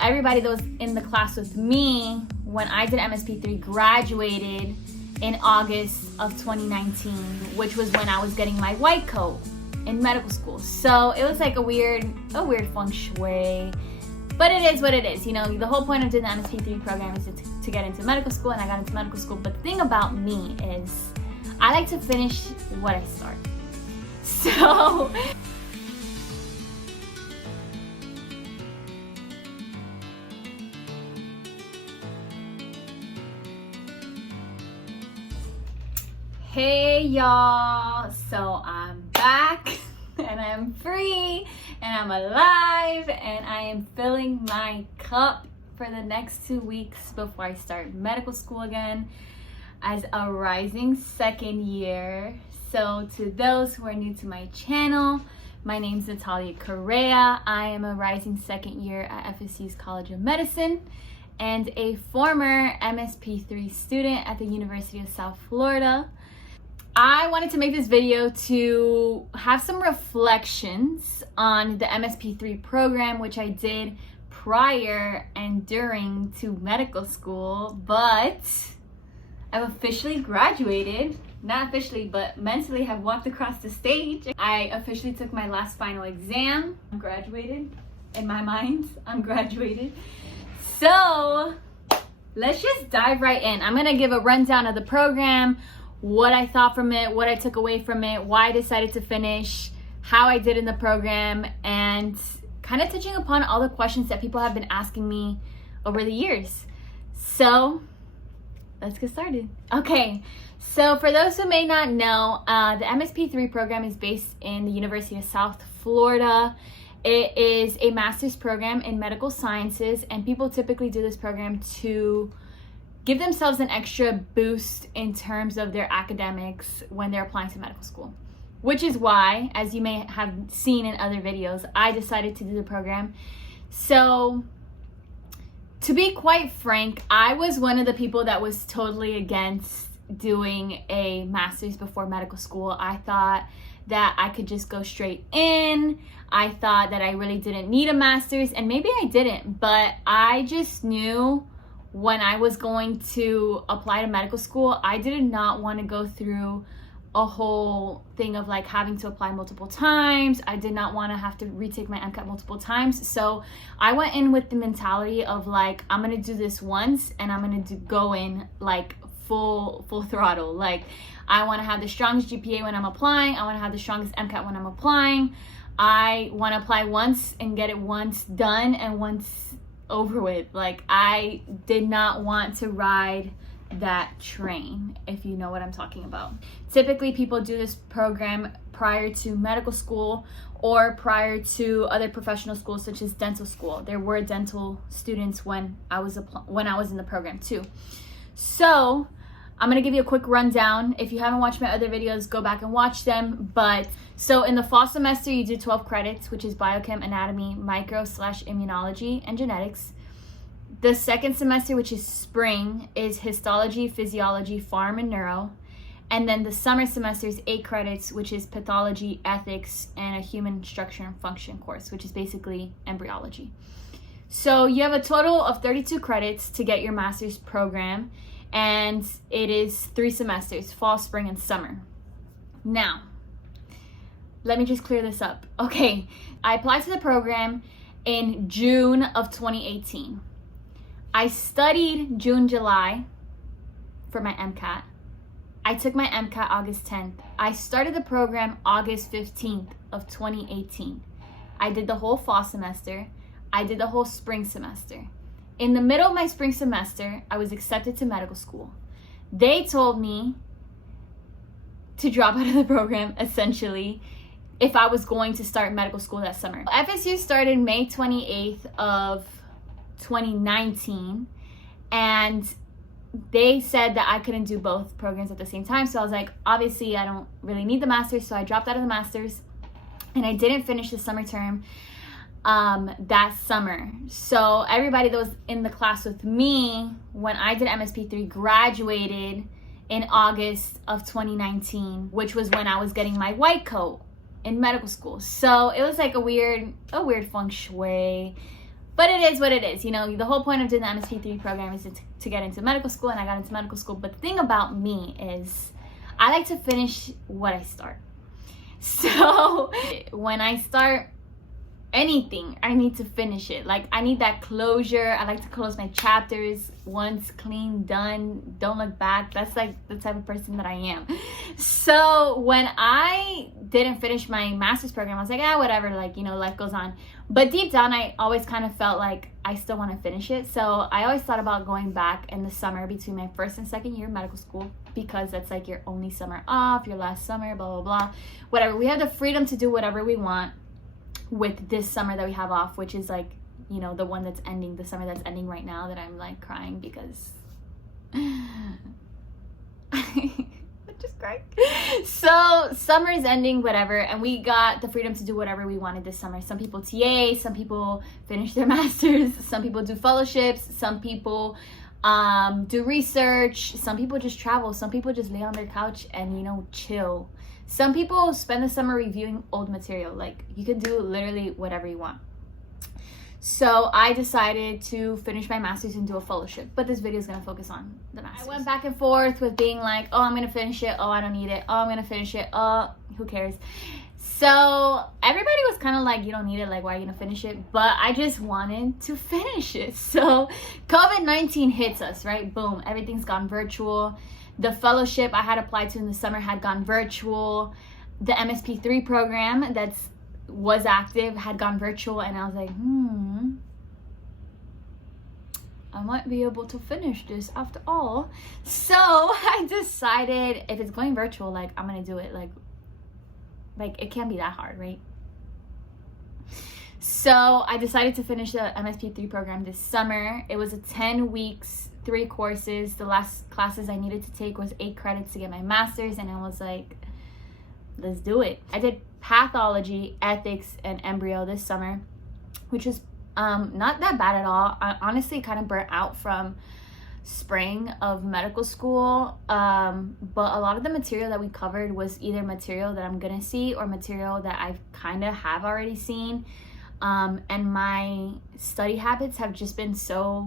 everybody that was in the class with me when I did MSP3 graduated in August of 2019, which was when I was getting my white coat in medical school. So it was like a weird feng shui, but it is what it is. You know, the whole point of doing the MSP3 program is to get into medical school, and I got into medical school. But the thing about me is I like to finish what I start. So hey y'all, so I'm back and I'm free and I'm alive and I am filling my cup for the next 2 weeks before I start medical school again as a rising second year. So to those who are new to my channel, my name is Natalia Correa. I am a rising second year at FSU's College of Medicine and a former MSP3 student at the University of South Florida. I wanted to make this video to have some reflections on the MSP3 program, which I did prior and during to medical school, but I've officially graduated. Not officially, but mentally have walked across the stage. I officially took my last final exam. I'm graduated. In my mind, I'm graduated. So let's just dive right in. I'm gonna give a rundown of the program, what I thought from it, what I took away from it, why I decided to finish, how I did in the program, and kind of touching upon all the questions that people have been asking me over the years. So let's get started. Okay, so for those who may not know, the MSP3 program is based in the University of South Florida. It is a master's program in medical sciences, and people typically do this program to give themselves an extra boost in terms of their academics when they're applying to medical school. Which is why, as you may have seen in other videos, I decided to do the program. So, to be quite frank, I was one of the people that was totally against doing a master's before medical school. I thought that I could just go straight in. I thought that I really didn't need a master's, and maybe I didn't, but I just knew when I was going to apply to medical school, I did not want to go through a whole thing of like having to apply multiple times. I did not want to have to retake my MCAT multiple times. So I went in with the mentality of like, I'm going to do this once and I'm going to go in like full throttle. Like, I want to have the strongest GPA when I'm applying. I want to have the strongest MCAT when I'm applying. I want to apply once and get it once done and once over with. Like, I did not want to ride that train, if you know what I'm talking about. Typically, people do this program prior to medical school or prior to other professional schools such as dental school. There were dental students when I was in the program too. So I'm gonna give you a quick rundown. If you haven't watched my other videos, go back and watch them. But so in the fall semester, you do 12 credits, which is biochem, anatomy, micro/immunology, and genetics. The second semester, which is spring, is histology, physiology, pharm, and neuro. And then the summer semester is 8 credits, which is pathology, ethics, and a human structure and function course, which is basically embryology. So you have a total of 32 credits to get your master's program, and it is 3 semesters, fall, spring, and summer. Now, let me just clear this up. Okay, I applied to the program in June of 2018. I studied June, July for my MCAT. I took my MCAT August 10th. I started the program August 15th of 2018. I did the whole fall semester. I did the whole spring semester. In the middle of my spring semester, I was accepted to medical school. They told me to drop out of the program, essentially, if I was going to start medical school that summer. FSU started May 28th of 2019, and they said that I couldn't do both programs at the same time. So I was like, obviously I don't really need the master's, so I dropped out of the master's, and I didn't finish the summer term that summer. So everybody that was in the class with me when I did MSP3 graduated in August of 2019, which was when I was getting my white coat in medical school. So it was like a weird feng shui, But it is what it is. You know, the whole point of doing the MSP3 program is to get into medical school, and I got into medical school. But the thing about me is I like to finish what I start. So when I start anything, I need to finish it. Like, I need that closure. I like to close my chapters once, clean, done, don't look back. That's like the type of person that I am. So when I didn't finish my master's program, I was like, whatever, like, you know, life goes on. But deep down, I always kind of felt like I still want to finish it. So I always thought about going back in the summer between my first and second year of medical school, because that's like your only summer off, your last summer, blah, blah, blah, whatever. We have the freedom to do whatever we want with this summer that we have off, which is like, you know, the one that's ending, the summer that's ending right now, that I'm like crying because just crying. So summer is ending, whatever, and we got the freedom to do whatever we wanted this summer. Some people TA, some people finish their masters, some people do fellowships, some people do research, some people just travel, some people just lay on their couch and, you know, chill. Some people spend the summer reviewing old material. Like, you can do literally whatever you want. So I decided to finish my master's and do a fellowship, but this video is going to focus on the master's. I went back and forth with being like, oh, I'm going to finish it, oh, I don't need it, oh, I'm going to finish it, oh, who cares. So everybody was kind of like, you don't need it, like, why are you going to finish it? But I just wanted to finish it. So COVID-19 hits us, right? Boom, everything's gone virtual. The fellowship I had applied to in the summer had gone virtual. The MSP3 program was active had gone virtual, and I was like, I might be able to finish this after all. So I decided, if it's going virtual, like, I'm gonna do it. Like it can't be that hard, right? So I decided to finish the MSP3 program this summer. It was a 10 weeks, 3 courses. The last classes I needed to take was 8 credits to get my master's, and I was like, let's do it. I did pathology, ethics, and embryo this summer, which was not that bad at all. I honestly kind of burnt out from spring of medical school, but a lot of the material that we covered was either material that I'm gonna see or material that I kind of have already seen, and my study habits have just been so,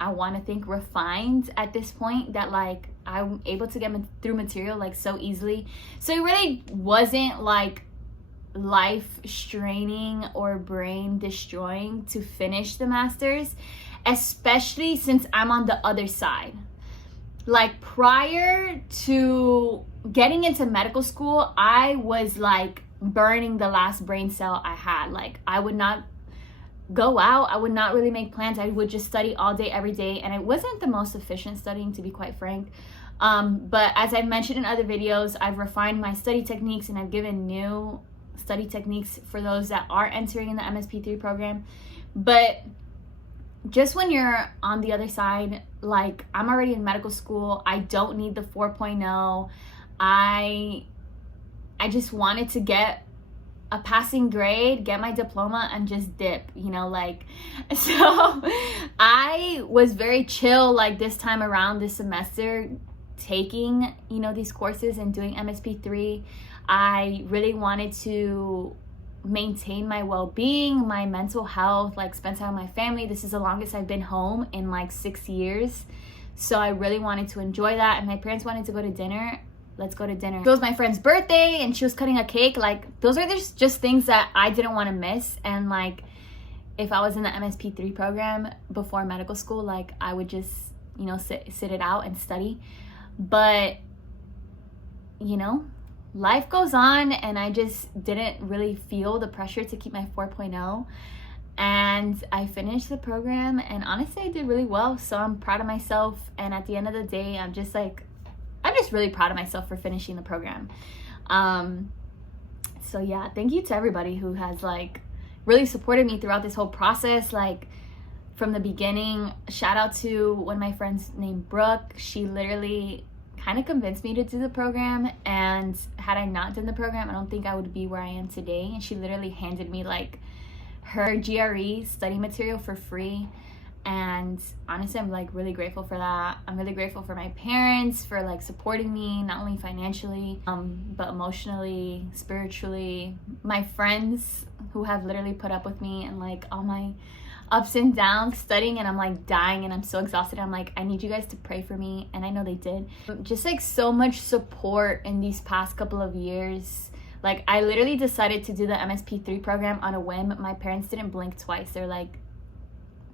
I want to think, refined at this point, that like I'm able to get through material like so easily. So it really wasn't like life straining or brain destroying to finish the master's, especially since I'm on the other side. Like, prior to getting into medical school, I was like burning the last brain cell I had. Like, I would not go out, I would not really make plans, I would just study all day, every day, and it wasn't the most efficient studying, to be quite frank. But as I've mentioned in other videos, I've refined my study techniques, and I've given new study techniques for those that are entering in the MSP3 program. But just when you're on the other side, like, I'm already in medical school, I don't need the 4.0. I just wanted to get a passing grade, get my diploma, and just dip, you know, like. So I was very chill, like, this time around this semester, taking, you know, these courses and doing MSP3. I really wanted to maintain my well-being, my mental health, like spend time with my family. This is the longest I've been home in like 6 years. So I really wanted to enjoy that. And my parents wanted to go to dinner. Let's go to dinner. It was my friend's birthday and she was cutting a cake. Like, those are just things that I didn't want to miss. And like, if I was in the MSP3 program before medical school, like, I would just, you know, sit it out and study. But, you know, life goes on, and I just didn't really feel the pressure to keep my 4.0. And I finished the program, and honestly, I did really well. So I'm proud of myself. And at the end of the day, I'm just really proud of myself for finishing the program. So yeah, thank you to everybody who has like really supported me throughout this whole process. Like, from the beginning, shout out to one of my friends named Brooke. She literally kind of convinced me to do the program, and had I not done the program, I don't think I would be where I am today. And she literally handed me like her GRE study material for free, and honestly, I'm like really grateful for that. I'm really grateful for my parents for like supporting me, not only financially, but emotionally, spiritually. My friends who have literally put up with me, and like all my ups and downs studying, and I'm like dying and I'm so exhausted. I'm like, I need you guys to pray for me, and I know they did. Just like so much support in these past couple of years. Like I literally decided to do the MSP3 program on a whim. My parents didn't blink twice. They're like,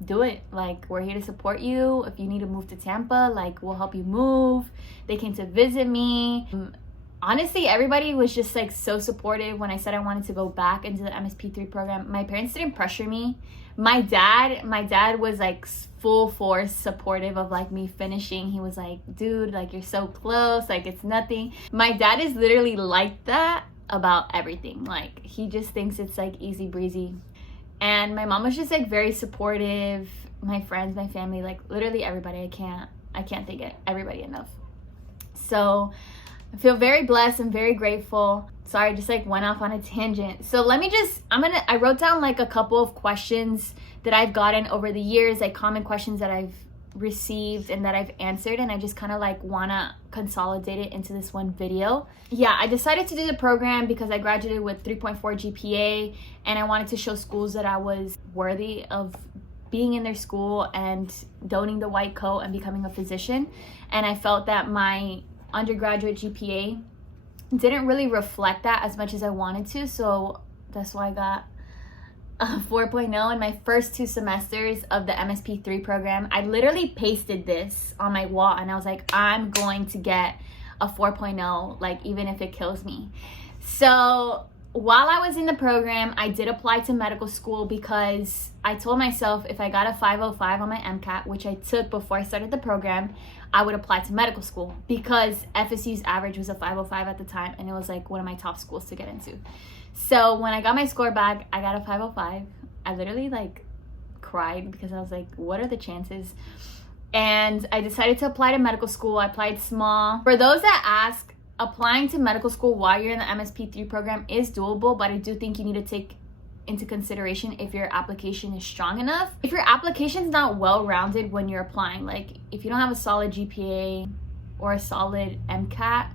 do it. Like, we're here to support you. If you need to move to Tampa, like, we'll help you move. They came to visit me. Honestly, everybody was just like so supportive when I said I wanted to go back into the MSP3 program. My parents didn't pressure me. My dad was like full force supportive of like me finishing. He was like, dude, like you're so close, like it's nothing. My dad is literally like that about everything. Like he just thinks it's like easy breezy. And my mom was just like very supportive. My friends, my family, like literally everybody. I can't thank everybody enough. So I feel very blessed and very grateful. Sorry, I just like went off on a tangent. So I wrote down like a couple of questions that I've gotten over the years, like common questions that I've received and that I've answered, and I just kind of like wanna consolidate it into this one video. Yeah, I decided to do the program because I graduated with 3.4 GPA, and I wanted to show schools that I was worthy of being in their school and donning the white coat and becoming a physician. And I felt that my undergraduate GPA didn't really reflect that as much as I wanted to, so that's why I got a 4.0 in my first 2 semesters of the MSP3 program. I literally pasted this on my wall and I was like, I'm going to get a 4.0, like even if it kills me. So while I was in the program, I did apply to medical school because I told myself if I got a 505 on my MCAT, which I took before I started the program, I would apply to medical school because FSU's average was a 505 at the time, and it was like one of my top schools to get into. So when I got my score back, I got a 505. I literally like cried because I was like, what are the chances? And I decided to apply to medical school. I applied small. For those that ask, applying to medical school while you're in the MSP3 program is doable, but I do think you need to take into consideration if your application is strong enough. If your application is not well-rounded when you're applying, like if you don't have a solid GPA or a solid MCAT,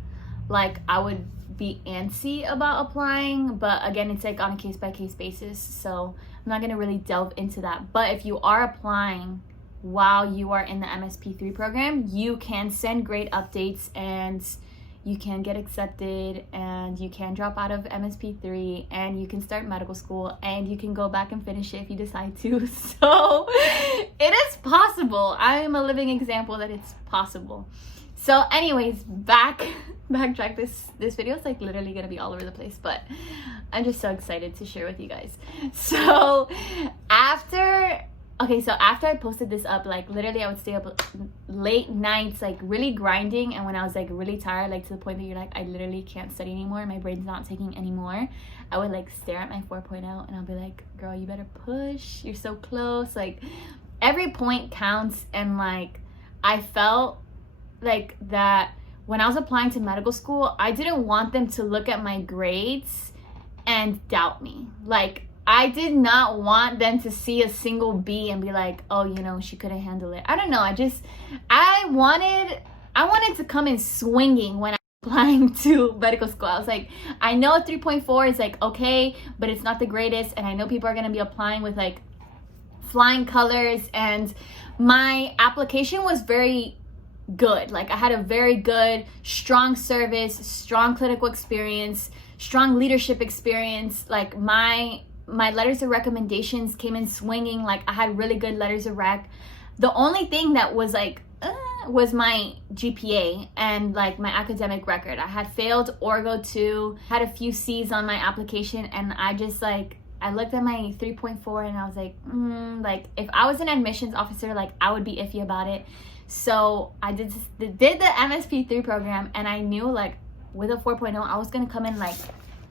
like I would be antsy about applying. But again, it's like on a case-by-case basis, so I'm not gonna really delve into that. But if you are applying while you are in the MSP3 program, you can send grade updates and you can get accepted, and you can drop out of MSP3, and you can start medical school, and you can go back and finish it if you decide to. So it is possible. I am a living example that it's possible. So anyways, backtrack. This video is like literally gonna be all over the place, but I'm just so excited to share with you guys. So after I posted this up, like literally I would stay up late nights, like really grinding. And when I was like really tired, like to the point that you're like, I literally can't study anymore, my brain's not taking anymore, I would like stare at my 4.0 and I'll be like, girl, you better push, you're so close. Like every point counts. And like I felt like that when I was applying to medical school, I didn't want them to look at my grades and doubt me. Like I did not want them to see a single B and be like, oh, you know, she couldn't handle it. I don't know. I wanted to come in swinging when I was applying to medical school. I was like, I know a 3.4 is like okay, but it's not the greatest. And I know people are going to be applying with like flying colors. And my application was very good. Like I had a very good, strong service, strong clinical experience, strong leadership experience. Like my letters of recommendations came in swinging. Like I had really good letters of rec. The only thing that was like was my GPA and like my academic record. I had failed Orgo 2, had a few C's on my application, and I just like I looked at my 3.4 and I was like, like if I was an admissions officer, like I would be iffy about it. So I did the MSP3 program, and I knew like with a 4.0 I was gonna come in like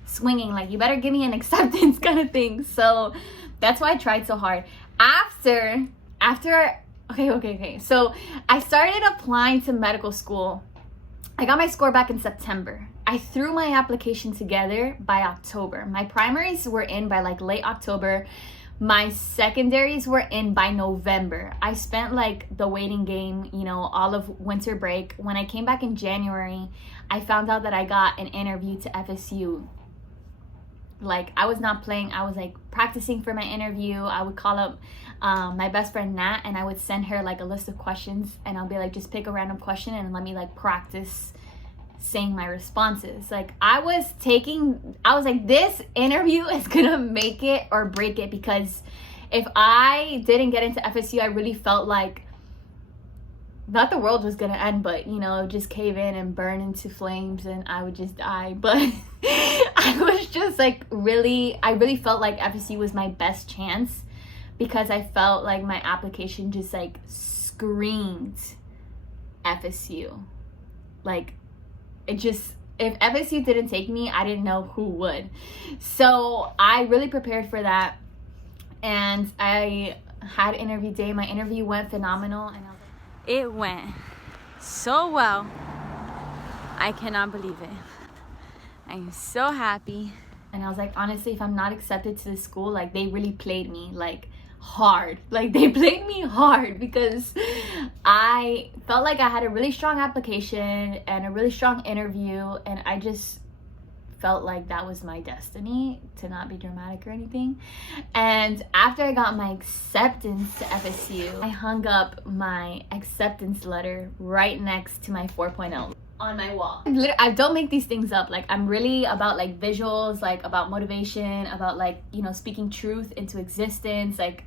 swinging, like you better give me an acceptance kind of thing. So that's why I tried so hard. After okay, so I started applying to medical school. I got my score back in September. I threw my application together by October. My primaries were in by like late October. My secondaries were in by November. I spent like the waiting game, you know, all of winter break. When I came back in January, I found out that I got an interview to FSU. Like, I was not playing. I was like practicing for my interview. I would call up my best friend Nat, and I would send her like a list of questions, and I'll be like, just pick a random question and let me like practice saying my responses. Like, I was like, this interview is gonna make it or break it, because if I didn't get into FSU, I really felt like not the world was gonna end, but you know, just cave in and burn into flames and I would just die. But I was just like I really felt like FSU was my best chance, because I felt like my application just like screamed FSU. Like, it just, if FSU didn't take me, I didn't know who would. So I really prepared for that, and I had interview day. My interview went phenomenal, and it went so well. I cannot believe it. I'm so happy. And I was like, honestly, if I'm not accepted to this school, like, they really played me like hard. Like, they played me hard, because I felt like I had a really strong application and a really strong interview, and I just felt like that was my destiny, to not be dramatic or anything. And after I got my acceptance to FSU, I hung up my acceptance letter right next to my 4.0 on my wall. I don't make these things up. Like, I'm really about like visuals, like about motivation, about like, you know, speaking truth into existence, like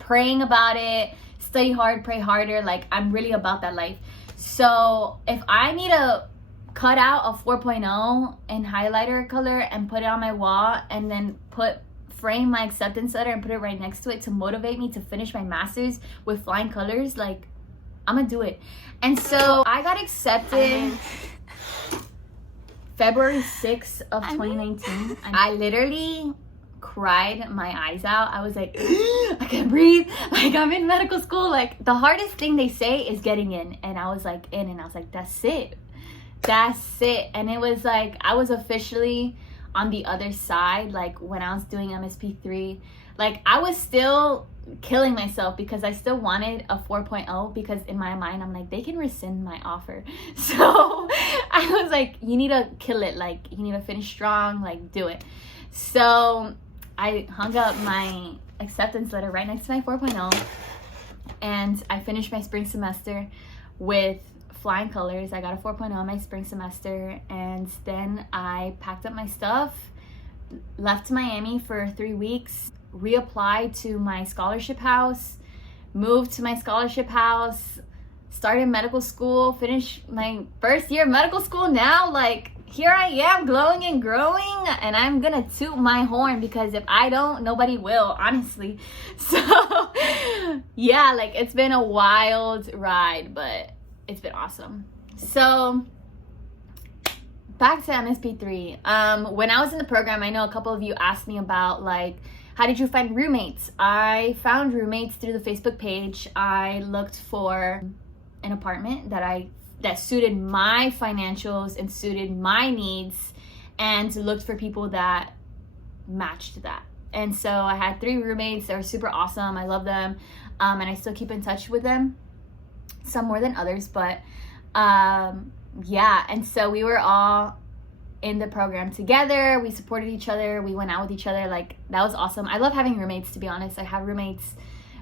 praying about it, study hard, pray harder. Like, I'm really about that life. So if I need to cut out a 4.0 in highlighter color and put it on my wall, and then frame my acceptance letter and put it right next to it to motivate me to finish my master's with flying colors, like, I'm gonna do it. And so I got accepted February 6th of 2019. I literally cried my eyes out. I was like, I can't breathe. Like, I'm in medical school. Like, the hardest thing they say is getting in. And I was like in, and I was like, that's it. And it was like, I was officially on the other side. Like, when I was doing MSP3, like, I was still killing myself because I still wanted a 4.0, because in my mind I'm like, they can rescind my offer. So I was like, you need to kill it. Like, you need to finish strong, like, do it. So I hung up my acceptance letter right next to my 4.0, and I finished my spring semester with flying colors. I got a 4.0 my spring semester, and then I packed up my stuff, left Miami for 3 weeks, reapplied to my scholarship house, moved to my scholarship house, started medical school, finished my first year of medical school. Now, like, here I am, glowing and growing, and I'm gonna toot my horn, because if I don't, nobody will, honestly. So yeah, like, it's been a wild ride, but it's been awesome. So back to MSP3. When I was in the program, I know a couple of you asked me about, like, how did you find roommates? I found roommates through the Facebook page. I looked for an apartment that suited my financials and suited my needs, and looked for people that matched that. And so I had 3 roommates. They were super awesome. I love them. And I still keep in touch with them, some more than others, but yeah. And so we were all in the program together. We supported each other. We went out with each other. Like, that was awesome. I love having roommates, to be honest. I have roommates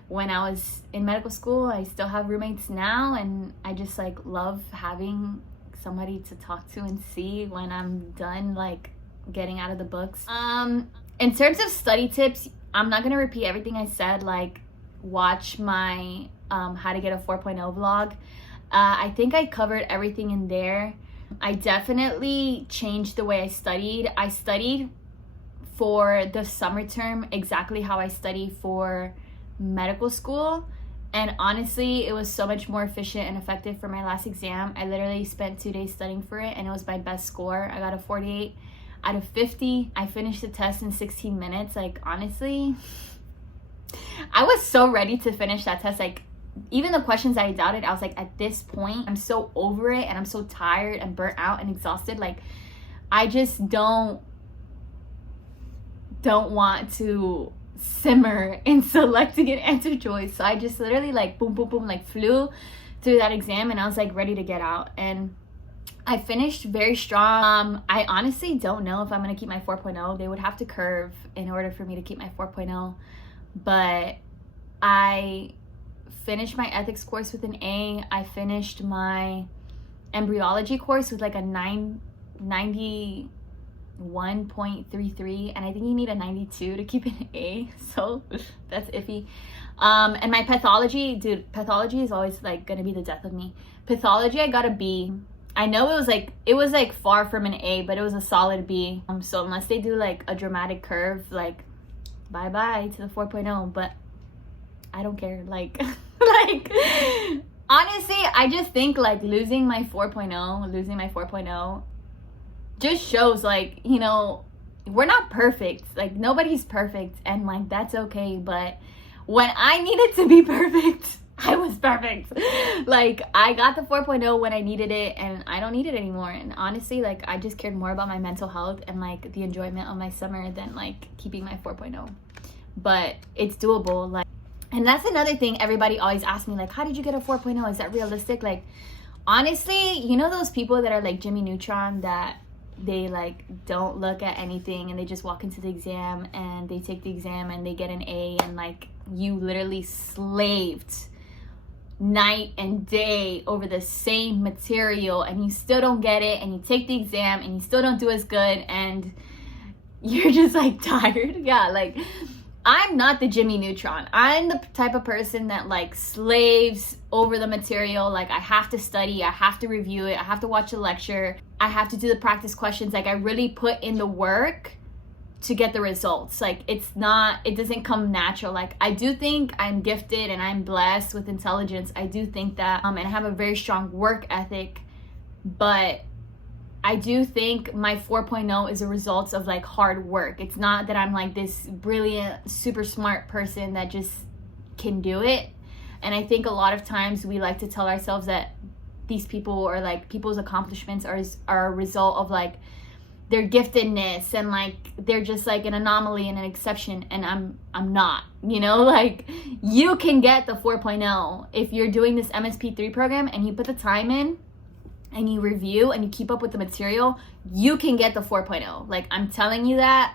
when I was in medical school. I still have roommates now, and I just like love having somebody to talk to and see when I'm done, like, getting out of the books. In terms of study tips, I'm not gonna repeat everything I said. Like, watch my how to get a 4.0 vlog. I think I covered everything in there. I definitely changed the way I studied. I studied for the summer term exactly how I study for medical school, and honestly, it was so much more efficient and effective for my last exam. I literally spent 2 days studying for it, and it was my best score. I got a 48 out of 50. I finished the test in 16 minutes. Like, honestly, I was so ready to finish that test. Like, even the questions I doubted, I was like, at this point, I'm so over it, and I'm so tired and burnt out and exhausted. Like, I just don't want to simmer in selecting an answer choice. So I just literally, like, boom, boom, boom, like, flew through that exam, and I was like ready to get out. And I finished very strong. I honestly don't know if I'm going to keep my 4.0. They would have to curve in order for me to keep my 4.0. But I finished my ethics course with an A. I finished my embryology course with like a 91.33, and I think you need a 92 to keep an A, so that's iffy. And my pathology, dude, pathology is always like gonna be the death of me. Pathology, I got a B. I know it was like far from an A, but it was a solid B. So unless they do like a dramatic curve, like bye bye to the 4.0, but I don't care. Like like honestly, I just think like losing my 4.0 just shows like, you know, we're not perfect. Like nobody's perfect, and like that's okay. But when I needed to be perfect, I was perfect. Like I got the 4.0 when I needed it, and I don't need it anymore. And honestly, like I just cared more about my mental health and like the enjoyment of my summer than like keeping my 4.0. But it's doable. Like, and that's another thing everybody always asks me, like, how did you get a 4.0? Is that realistic? Like, honestly, you know those people that are like Jimmy Neutron, that they like don't look at anything and they just walk into the exam and they take the exam and they get an A, and like you literally slaved night and day over the same material and you still don't get it, and you take the exam and you still don't do as good, and you're just like tired. Yeah, like I'm not the Jimmy Neutron. I'm the type of person that like slaves over the material. Like I have to study, I have to review it, I have to watch a lecture, I have to do the practice questions. Like I really put in the work to get the results. Like it doesn't come natural. Like I do think I'm gifted and I'm blessed with intelligence. I do think that, and I have a very strong work ethic, but I do think my 4.0 is a result of like hard work. It's not that I'm like this brilliant, super smart person that just can do it. And I think a lot of times we like to tell ourselves that these people, or like people's accomplishments are a result of like their giftedness, and like they're just like an anomaly and an exception, and I'm not, you know. Like you can get the 4.0 if you're doing this MSP3 program and you put the time in and you review and you keep up with the material. You can get the 4.0. Like I'm telling you that,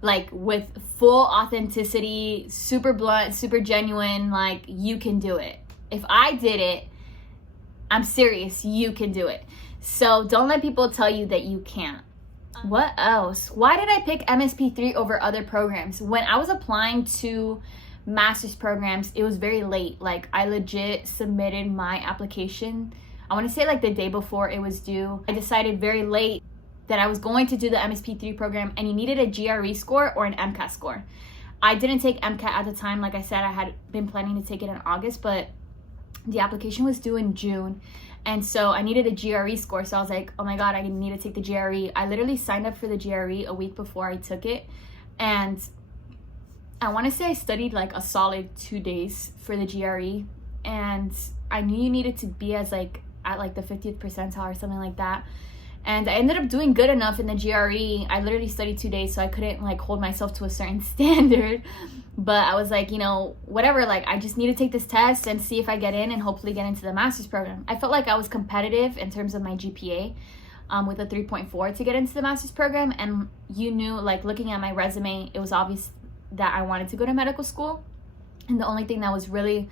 like with full authenticity, super blunt, super genuine. Like you can do it. If I did it, I'm serious, you can do it. So don't let people tell you that you can't. What else? Why did I pick MSP3 over other programs? When I was applying to master's programs, it was very late. Like I legit submitted my application, I want to say like the day before it was due. I decided very late that I was going to do the MSP3 program, and you needed a GRE score or an MCAT score. I didn't take MCAT at the time. Like I said, I had been planning to take it in August, but the application was due in June. And so I needed a GRE score. So I was like, oh my God, I need to take the GRE. I literally signed up for the GRE a week before I took it. And I want to say I studied like a solid 2 days for the GRE. And I knew you needed to be as like at like the 50th percentile or something like that. And I ended up doing good enough in the GRE. I literally studied 2 days, so I couldn't like hold myself to a certain standard. But I was like, you know, whatever, like I just need to take this test and see if I get in and hopefully get into the master's program. I felt like I was competitive in terms of my GPA with a 3.4 to get into the master's program. And you knew, like looking at my resume, it was obvious that I wanted to go to medical school. And the only thing that was really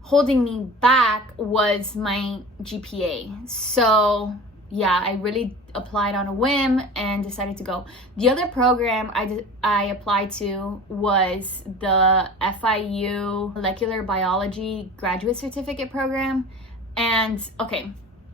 holding me back was my GPA. So yeah, I really applied on a whim and decided to go. The other program I applied to was the FIU Molecular Biology Graduate Certificate Program. And okay,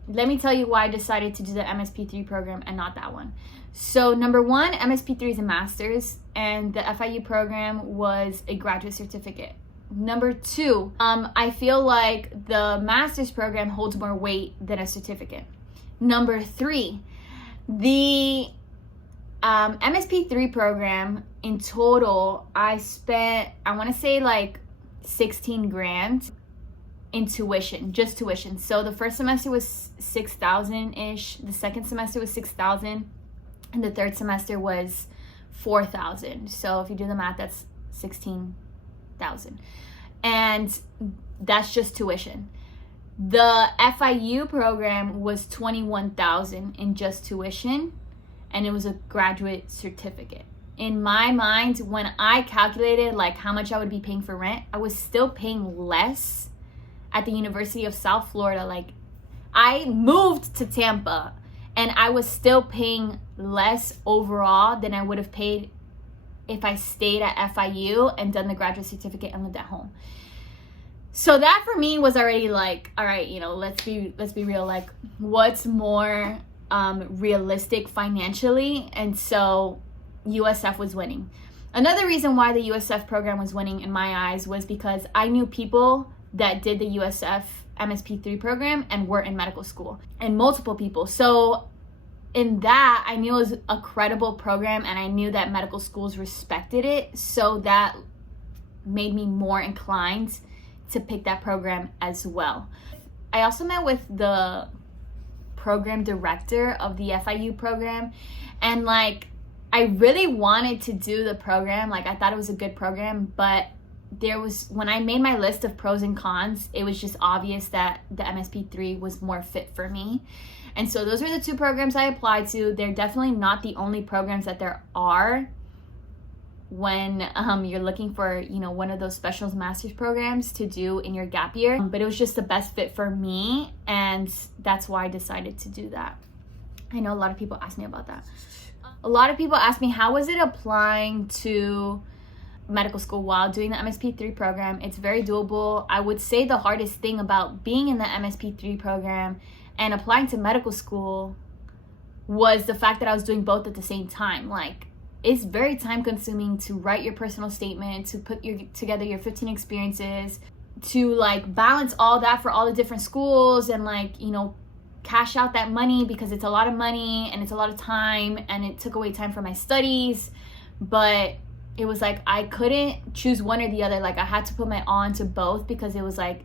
let me tell you why I decided to do the MSP3 program and not that one. So number one, MSP3 is a master's, and the FIU program was a graduate certificate. Number two, I feel like the master's program holds more weight than a certificate. Number three, the MSP3 program in total, I spent, I want to say like 16 grand in tuition, just tuition. So the first semester was 6,000-ish, the second semester was 6,000, and the third semester was 4,000. So if you do the math, that's 16,000. And that's just tuition. The FIU program was $21,000 in just tuition, and it was a graduate certificate. In my mind, when I calculated like how much I would be paying for rent, I was still paying less at the University of South Florida. Like, I moved to Tampa and I was still paying less overall than I would have paid if I stayed at FIU and done the graduate certificate and lived at home. So that for me was already like, all right, you know, let's be real, like what's more realistic financially. And so USF was winning. Another reason why the USF program was winning in my eyes was because I knew people that did the USF MSP3 program and were in medical school, and multiple people. So in that, I knew it was a credible program, and I knew that medical schools respected it. So that made me more inclined to pick that program as well. I also met with the program director of the FIU program, and like, I really wanted to do the program. Like, I thought it was a good program, but when I made my list of pros and cons, it was just obvious that the MSP3 was more fit for me. And so those were the two programs I applied to. They're definitely not the only programs that there are when you're looking for, you know, one of those specials master's programs to do in your gap year. But it was just the best fit for me, and that's why I decided to do that. I know a lot of people ask me about that. A lot of people ask me, how was it applying to medical school while doing the MSP3 program? It's very doable. I would say the hardest thing about being in the MSP3 program and applying to medical school was the fact that I was doing both at the same time. Like, it's very time consuming to write your personal statement, to put together your 15 experiences, to like balance all that for all the different schools, and like, you know, cash out that money because it's a lot of money and it's a lot of time, and it took away time from my studies. But it was like I couldn't choose one or the other. Like, I had to put my all into both, because it was like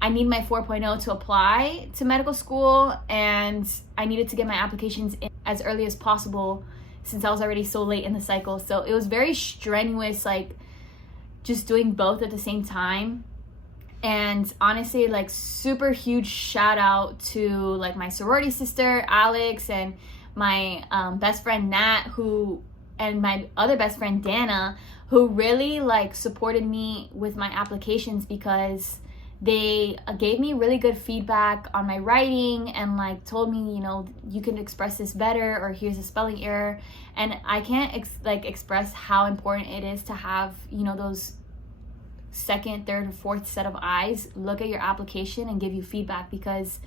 I need my 4.0 to apply to medical school, and I needed to get my applications in as early as possible since I was already so late in the cycle. So it was very strenuous, like just doing both at the same time. And honestly, like, super huge shout out to like my sorority sister Alex, and my best friend Nat, and my other best friend Dana, who really like supported me with my applications, because they gave me really good feedback on my writing and like told me, you know, you can express this better, or here's a spelling error. And I can't express how important it is to have, you know, those second, third, or fourth set of eyes look at your application and give you feedback. Because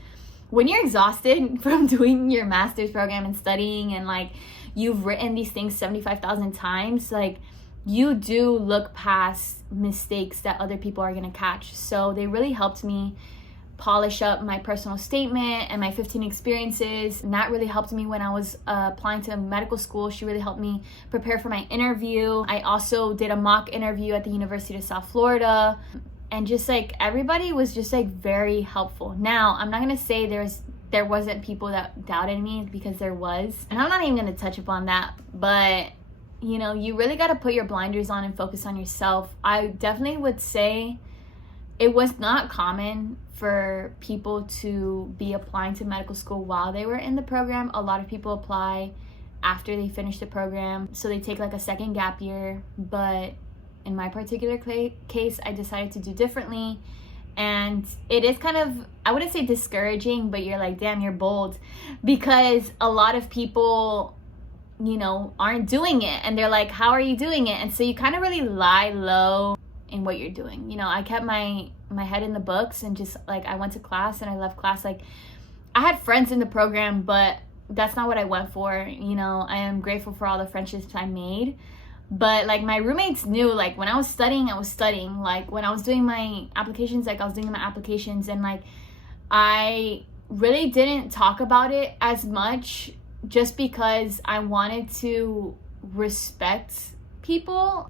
when you're exhausted from doing your master's program and studying, and like you've written these things 75,000 times, like you do look past mistakes that other people are going to catch. So they really helped me polish up my personal statement and my 15 experiences. And that really helped me when I was applying to medical school. She really helped me prepare for my interview. I also did a mock interview at the University of South Florida. And just like everybody was just like very helpful. Now, I'm not going to say there wasn't people that doubted me, because there was. And I'm not even going to touch upon that. But you know, you really got to put your blinders on and focus on yourself. I definitely would say it was not common for people to be applying to medical school while they were in the program. A lot of people apply after they finish the program, so they take like a second gap year. But in my particular case, I decided to do differently. And it is kind of, I wouldn't say discouraging, but you're like, damn, you're bold, because a lot of people, you know, aren't doing it, and they're like, how are you doing it? And so you kind of really lie low in what you're doing. You know, I kept my head in the books, and just like I went to class and I left class. Like, I had friends in the program, but that's not what I went for. You know, I am grateful for all the friendships I made, but like my roommates knew, like when I was studying, like when I was doing my applications, like I was doing my applications, and like I really didn't talk about it as much, just because I wanted to respect people.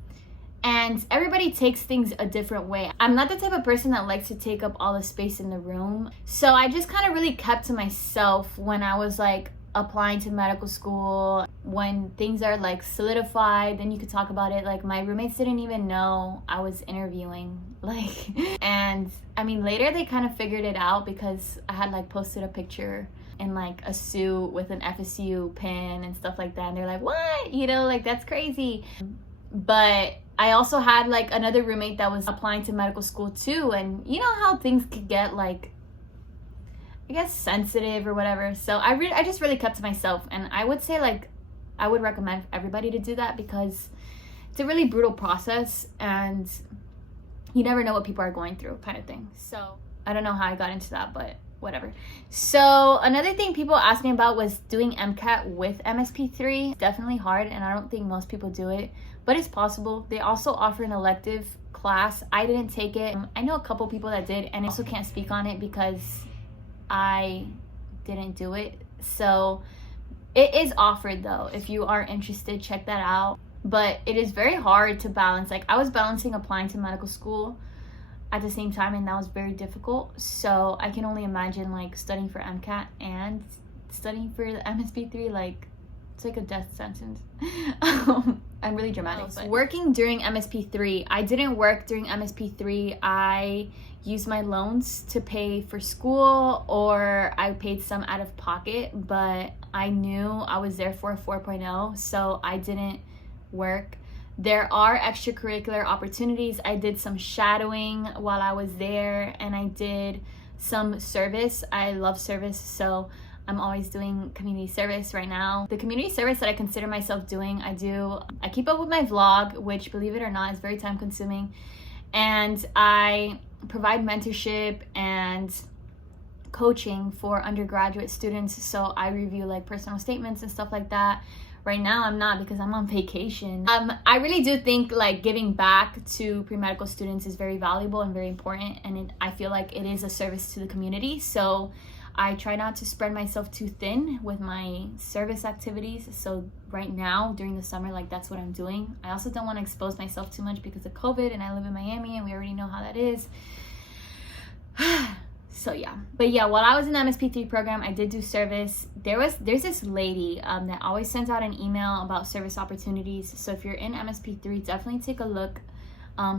And everybody takes things a different way. I'm not the type of person that likes to take up all the space in the room. So I just kind of really kept to myself when I was like applying to medical school. when things are like solidified, then you could talk about it. Like my roommates didn't even know I was interviewing, like, and I mean later they kind of figured it out because I had like posted a picture in like a suit with an FSU pin and stuff like that, and they're like, what, you know, like that's crazy. But I also had like another roommate that was applying to medical school too, and you know how things could get like, I guess, sensitive or whatever. So I just really kept to myself, and I would say like I would recommend everybody to do that because it's a really brutal process and you never know what people are going through, kind of thing. So I don't know how I got into that, but whatever. So another thing people asked me about was doing MCAT with MSP3. It's definitely hard, and I don't think most people do it, but it's possible. They also offer an elective class. I didn't take it. I know a couple people that did, and I also can't speak on it because I didn't do it. So it is offered though. If you are interested, check that out. But it is very hard to balance. Like I was balancing applying to medical school at the same time, and that was very difficult. So I can only imagine like studying for MCAT and studying for the MSP3. Like it's like a death sentence. I'm really dramatic. But working during MSP3, I didn't work during MSP3. I used my loans to pay for school, or I paid some out of pocket, but I knew I was there for a 4.0, so I didn't work. There are extracurricular opportunities. I did some shadowing while I was there, and I did some service. I love service, so I'm always doing community service right now. The community service that I consider myself doing, I keep up with my vlog, which, believe it or not, is very time consuming, and I provide mentorship and coaching for undergraduate students. So I review like personal statements and stuff like that. Right now I'm not, because I'm on vacation. I really do think like giving back to pre-medical students is very valuable and very important, and I feel like it is a service to the community. So I try not to spread myself too thin with my service activities. So right now during the summer, like that's what I'm doing. I also don't want to expose myself too much because of COVID, and I live in Miami and we already know how that is. So yeah, but yeah, while I was in the MSP3 program, I did do service. There's this lady that always sends out an email about service opportunities. So if you're in MSP3, definitely take a look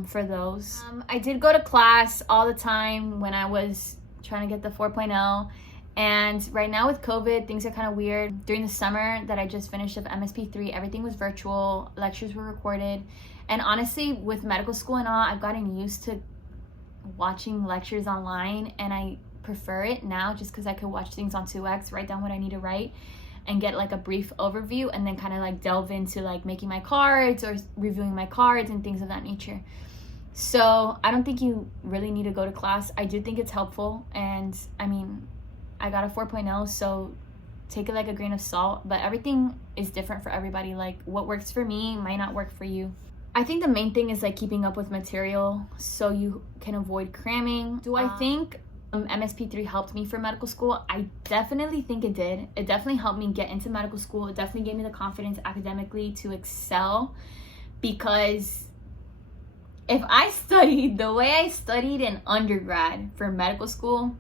for those. I did go to class all the time when I was trying to get the 4.0. And right now with COVID, things are kind of weird. During the summer that I just finished of MSP3, everything was virtual, lectures were recorded. And honestly, with medical school and all, I've gotten used to watching lectures online, and I prefer it now just because I could watch things on 2x, write down what I need to write, and get like a brief overview, and then kind of like delve into like making my cards or reviewing my cards and things of that nature. So I don't think you really need to go to class. I do think it's helpful, and I mean, I got a 4.0, so take it like a grain of salt, but everything is different for everybody. Like what works for me might not work for you. I think the main thing is like keeping up with material so you can avoid cramming. Do I think MSP3 helped me for medical school? I definitely think it did. It definitely helped me get into medical school. It definitely gave me the confidence academically to excel, because if I studied the way I studied in undergrad for medical school,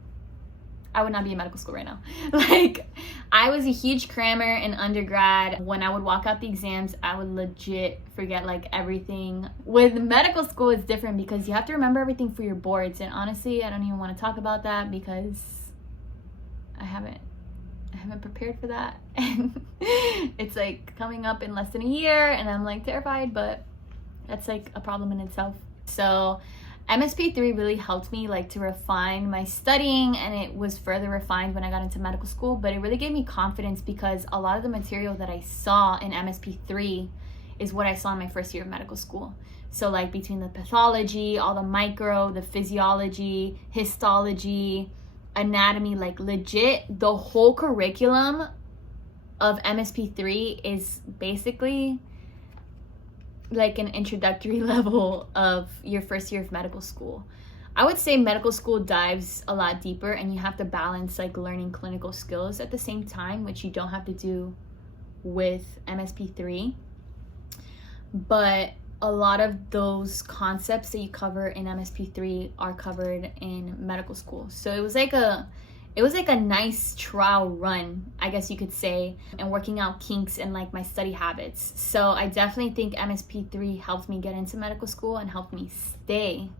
I would not be in medical school right now. Like, I was a huge crammer in undergrad. When I would walk out the exams, I would legit forget like everything. With medical school, it's different because you have to remember everything for your boards. And honestly, I don't even want to talk about that because I haven't prepared for that. And it's like coming up in less than a year, and I'm like terrified, but that's like a problem in itself. So MSP3 really helped me like to refine my studying, and it was further refined when I got into medical school, but it really gave me confidence because a lot of the material that I saw in MSP3 is what I saw in my first year of medical school. So like between the pathology, all the micro, the physiology, histology, anatomy, like legit the whole curriculum of MSP3 is basically like an introductory level of your first year of medical school. I would say medical school dives a lot deeper, and you have to balance like learning clinical skills at the same time, which you don't have to do with MSP3. But a lot of those concepts that you cover in MSP3 are covered in medical school. So it it was like a nice trial run, I guess you could say, and working out kinks in like my study habits. So I definitely think MSP3 helped me get into medical school and helped me stay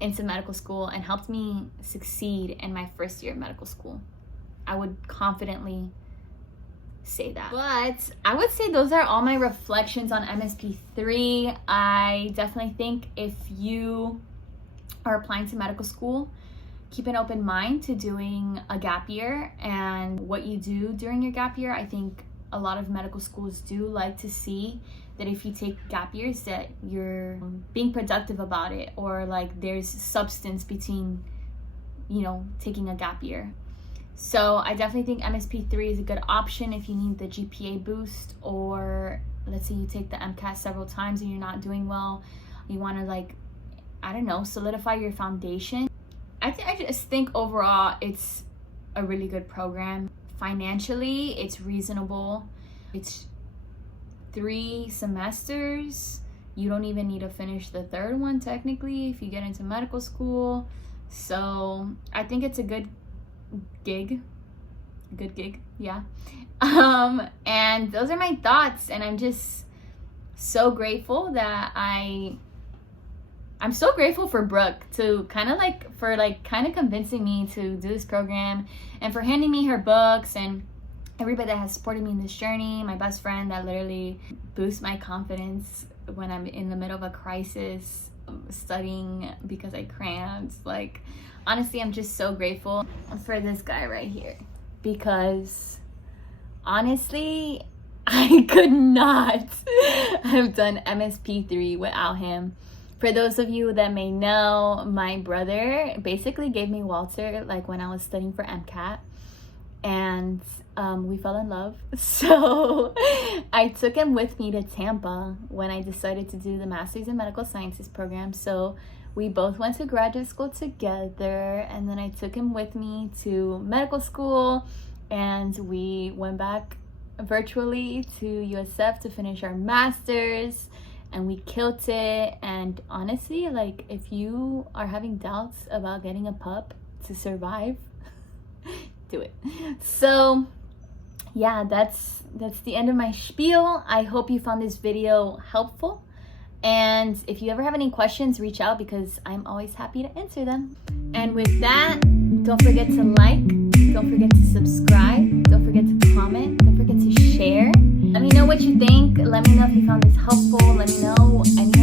into medical school and helped me succeed in my first year of medical school. I would confidently say that. But I would say those are all my reflections on MSP3. I definitely think if you are applying to medical school, keep an open mind to doing a gap year and what you do during your gap year. I think a lot of medical schools do like to see that if you take gap years that you're being productive about it, or like there's substance between, you know, taking a gap year. So I definitely think MSP3 is a good option if you need the GPA boost, or let's say you take the MCAT several times and you're not doing well. You want to, like, I don't know, solidify your foundation. I just think overall it's a really good program. Financially, it's reasonable. It's 3 semesters. You don't even need to finish the 3rd one technically if you get into medical school. So I think it's a good gig, yeah. And those are my thoughts, and I'm just so grateful that I'm so grateful for Brooke to kind of convincing me to do this program, and for handing me her books, and everybody that has supported me in this journey. My best friend that literally boosts my confidence when I'm in the middle of a crisis, studying because I cramped. Like, honestly, I'm just so grateful for this guy right here, because honestly, I could not have done MSP3 without him. For those of you that may know, my brother basically gave me Walter like when I was studying for MCAT, and we fell in love. So I took him with me to Tampa when I decided to do the Master's in Medical Sciences program. So we both went to graduate school together, and then I took him with me to medical school, and we went back virtually to USF to finish our Master's. And we killed it. And honestly, like, if you are having doubts about getting a pup to survive, do it. So yeah, that's the end of my spiel. I hope you found this video helpful, and if you ever have any questions, reach out, because I'm always happy to answer them. And with that, don't forget to like, don't forget to subscribe, don't forget to comment, don't forget to share. Let me know what you think. Let me know if you found this helpful. Let me know any